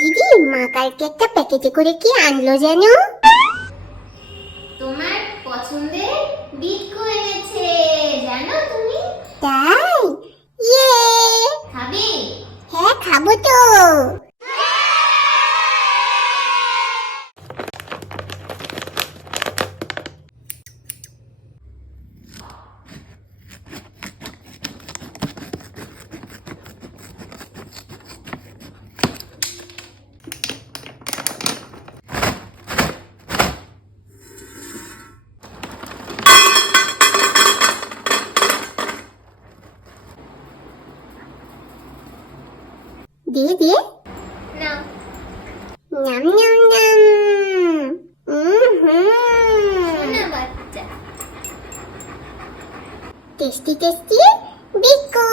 দিদি, মা কালকে একটা প্যাকেটে করে কি আনলো জানো? তোমার পছন্দের বিটকো এনেছে, জানো তুমি? তাই? ইয়ে! খাবে? হ্যাঁ, খাবো তো। দিয়ে দিয়ে নাও। নাম নাম নাম। সোনা বাচ্চা। Tasty tasty বিটকো।